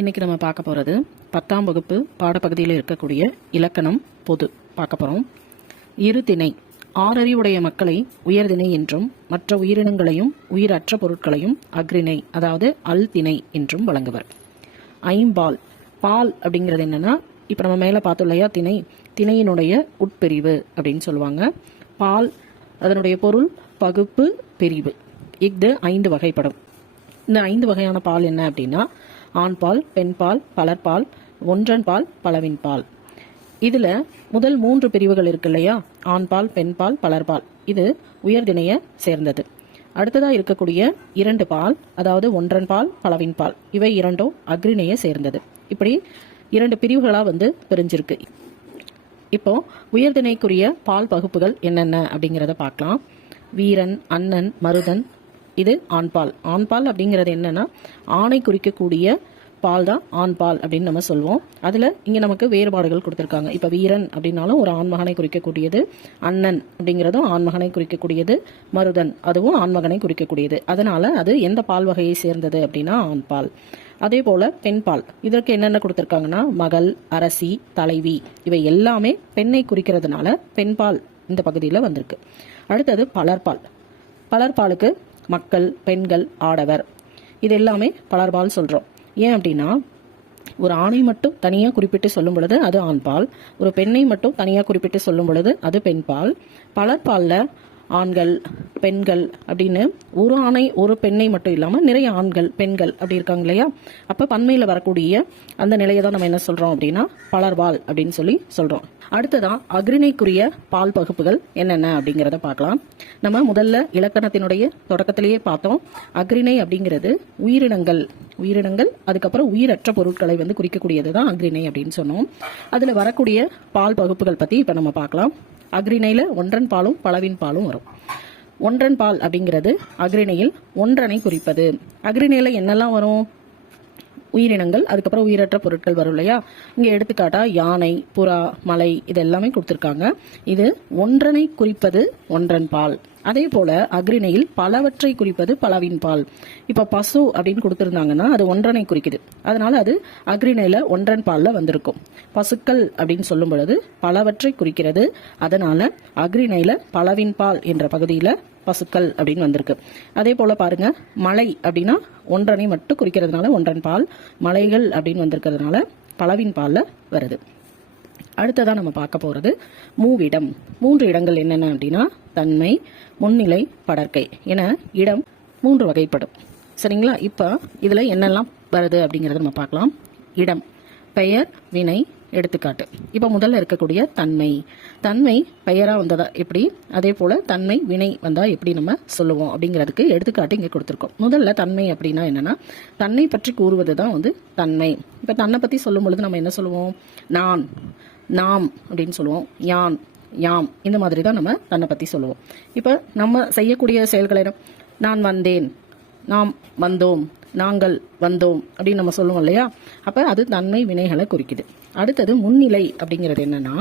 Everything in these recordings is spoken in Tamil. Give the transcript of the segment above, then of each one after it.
இன்னைக்கு நம்ம பார்க்க போகிறது 10ஆம் வகுப்பு பாடப்பகுதியில் இருக்கக்கூடிய இலக்கணம் பொது பார்க்க போகிறோம். இருதிணை ஆறறிவுடைய மக்களை உயர்திணை என்றும் மற்ற உயிரினங்களையும் உயிரற்ற பொருட்களையும் அக்ரிணை அதாவது அல்திணை என்றும் வழங்குவர். ஐம்பால் பால் அப்படிங்கிறது என்னன்னா, இப்போ நம்ம மேலே பார்த்தோம் இல்லையா, திணையினுடைய உட்பிரிவு அப்படின்னு சொல்லுவாங்க. பால் அதனுடைய பொருள் பகுப்பு பிரிவு. இது 5 வகைப்படும். இந்த 5 வகையான பால் என்ன அப்படின்னா, ஆண்பால், பெண்பால், பலர்பால், ஒன்றன்பால், பலவின்பால். இதில் முதல் 3 பிரிவுகள் இருக்கு இல்லையா, ஆண்பால், பெண்பால், பலர்பால், இது உயர்திணையை சேர்ந்தது. அடுத்ததாக இருக்கக்கூடிய 2 பால், அதாவது ஒன்றன்பால், பலவின்பால், இவை 2ம் அக்ரிணையை சேர்ந்தது. இப்படி 2 பிரிவுகளாக பிரிஞ்சிருக்கு. இப்போ உயர்திணைக்குரிய பால் பகுப்புகள் என்னென்ன அப்படிங்கிறத பார்க்கலாம். வீரன், அண்ணன், மருதன், இது ஆண்பால். ஆண்பால் அப்படிங்கிறது என்னன்னா, ஆணை குறிக்கக்கூடிய பால் தான் ஆண்பால் அப்படின்னு நம்ம சொல்லுவோம். அதில் இங்கே நமக்கு வேறுபாடுகள் கொடுத்துருக்காங்க. இப்போ வீரன் அப்படின்னாலும் ஒரு ஆண்மகனை குறிக்கக்கூடியது, அண்ணன் அப்படிங்கிறதும் ஆண்மகனை குறிக்கக்கூடியது, மருதன் அதுவும் ஆண்மகனை குறிக்கக்கூடியது. அதனால அது எந்த பால் வகையை சேர்ந்தது அப்படின்னா ஆண்பால். அதே போல பெண்பால், இதற்கு என்னென்ன கொடுத்துருக்காங்கன்னா, மகள், அரசி, தலைவி, இவை எல்லாமே பெண்ணை குறிக்கிறதுனால பெண்பால் இந்த பகுதியில் வந்திருக்கு. அடுத்தது பலர்பால். பலர்பாலுக்கு மக்கள், பெண்கள், ஆடவர், இது எல்லாமே பலர்பால் சொல்கிறோம். ஏன் அப்படின்னா, ஒரு ஆணை மட்டும் தனியாக குறிப்பிட்டு சொல்லும் பொழுது அது ஆண்பால், ஒரு பெண்ணை மட்டும் தனியாக குறிப்பிட்டு சொல்லும் பொழுது அது பெண்பால். பலர்பாலில் ஆண்கள், பெண்கள் அப்படின்னு ஒரு ஆணை ஒரு பெண்ணை மட்டும் இல்லாமல் நிறைய ஆண்கள், பெண்கள் அப்படி இருக்காங்க இல்லையா, அப்போ பன்மையில் வரக்கூடிய அந்த நிலையை தான் நம்ம என்ன சொல்கிறோம் அப்படின்னா பலர்பால் அப்படின்னு சொல்லி சொல்கிறோம். அடுத்ததான் அக்ரிணைக்குரிய பால் பகுப்புகள் என்னென்ன அப்படிங்கிறத பார்க்கலாம். நம்ம முதல்ல இலக்கணத்தினுடைய தொடக்கத்திலேயே பார்த்தோம். அக்ரிணை அப்படிங்கிறது உயிரினங்கள் அதுக்கப்புறம் உயிரற்ற பொருட்களை குறிக்கக்கூடியது தான் அக்ரிணை அப்படின்னு சொன்னோம். அதில் வரக்கூடிய பால் பகுப்புகள் பற்றி இப்போ நம்ம பார்க்கலாம். அக்ரிணையில் ஒன்றன் பாலும் பலவின் பாலும் வரும். ஒன்றன் பால் அப்படிங்கிறது அக்ரிணையில் ஒன்றனை குறிப்பது. அக்ரிணையில் என்னெல்லாம் வரும்? உயிரினங்கள், அதுக்கப்புறம் உயிரற்ற பொருட்கள் வரும் இல்லையா. இங்கே எடுத்துக்காட்டா யானை, புறா, மலை, இது எல்லாமே கொடுத்துருக்காங்க. இது ஒன்றனை குறிப்பது ஒன்றன் பால். அதே போல அக்ரிணையில் பலவற்றை குறிப்பது பலவின் பால். இப்போ பசு அப்படின்னு கொடுத்துருந்தாங்கன்னா அது ஒன்றனை குறிக்குது, அதனால அது அக்ரிணையில் ஒன்றன் பாலில் வந்திருக்கும். பசுக்கள் அப்படின்னு சொல்லும் பொழுது பலவற்றை குறிக்கிறது, அதனால அக்ரிணையில் பலவின் பால் என்ற பகுதியில் பசுக்கள் அப்படின்னு வந்திருக்கு. அதே போல பாருங்க, மலை அப்படின்னா ஒன்றனை மட்டும் குறிக்கிறதுனால ஒன்றன் பால், மலைகள் அப்படின்னு வந்திருக்கிறதுனால பலவின் பாலில் வருது. அடுத்ததான் நம்ம பார்க்க போகிறது மூவிடம். 3 இடங்கள் என்னென்ன அப்படின்னா, தன்மை, முன்னிலை, படர்க்கை என இடம் 3 வகைப்படும். சரிங்களா? இப்போ இதில் என்னெல்லாம் வருது அப்படிங்கிறத நம்ம பார்க்கலாம். இடம், பெயர், வினை, எடுத்துக்காட்டு. இப்போ முதல்ல இருக்கக்கூடிய தன்மை பெயராக வந்ததா எப்படி, அதே போல் தன்மை வினை வந்தால் எப்படி நம்ம சொல்லுவோம் அப்படிங்கிறதுக்கு எடுத்துக்காட்டு இங்கே கொடுத்துருக்கோம். முதல்ல தன்மை அப்படின்னா என்னென்னா, தன்னை பற்றி கூறுவது தான் தன்மை. இப்போ தன்னை பற்றி சொல்லும் பொழுது நம்ம என்ன சொல்லுவோம்? நான், நாம் அப்படின்னு சொல்லுவோம். யான், யாம், இந்த மாதிரி தான் நம்ம தன்னை பற்றி சொல்லுவோம். இப்போ நம்ம செய்யக்கூடிய செயல்களை நான் வந்தேன், நாம் வந்தோம், நாங்கள் வந்தோம் அப்படின்னு நம்ம சொல்லுவோம் இல்லையா. அப்போ அது தன்மை வினைகளை குறிக்குது. அடுத்தது முன்னிலை அப்படிங்கிறது என்னன்னா,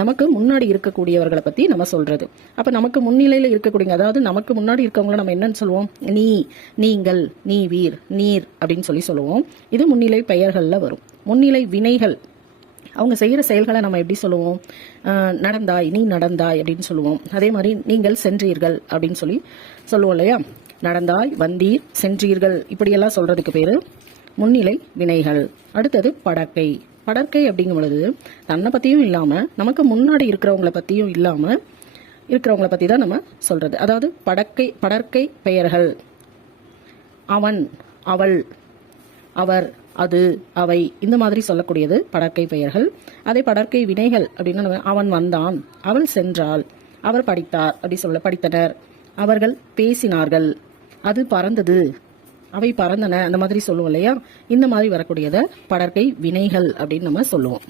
நமக்கு முன்னாடி இருக்கக்கூடியவர்களை பற்றி நம்ம சொல்றது. அப்போ நமக்கு முன்னிலையில் இருக்கக்கூடிய, அதாவது நமக்கு முன்னாடி இருக்கவங்கள நம்ம என்னன்னு சொல்லுவோம்? நீ, நீங்கள், நீ வீர், நீர் அப்படின்னு சொல்லுவோம். இது முன்னிலை பெயர்களில் வரும். முன்னிலை வினைகள், அவங்க செய்கிற செயல்களை நம்ம எப்படி சொல்லுவோம்? நடந்தாய், நீ நடந்தாய் அப்படின்னு சொல்லுவோம். அதே மாதிரி நீங்கள் சென்றீர்கள் அப்படின்னு சொல்லுவோம் இல்லையா. நடந்தாய், வந்தீர், சென்றீர்கள், இப்படியெல்லாம் சொல்றதுக்கு பேரு முன்னிலை வினைகள். அடுத்தது படர்க்கை. படர்க்கை அப்படிங்கும் பொழுது தன்னை பற்றியும் இல்லாமல் நமக்கு முன்னாடி இருக்கிறவங்கள பற்றியும் இல்லாமல் இருக்கிறவங்கள பற்றி தான் நம்ம சொல்றது. அதாவது படர்க்கை பெயர்கள் அவன், அவள், அவர், அது, அவை, இந்த மாதிரி சொல்லக்கூடியது படர்க்கை பெயர்கள். அதே படர்க்கை வினைகள் அப்படின்னா, அவன் வந்தான், அவள் சென்றாள், அவர் படித்தார் அப்படி படித்தனர், அவர்கள் பேசினார்கள், அது பறந்தது, அவை பறந்தன, அந்த மாதிரி சொல்லுவோம் இல்லையா. இந்த மாதிரி வரக்கூடியதை படர்க்கை வினைகள் அப்படின்னு நம்ம சொல்லுவோம்.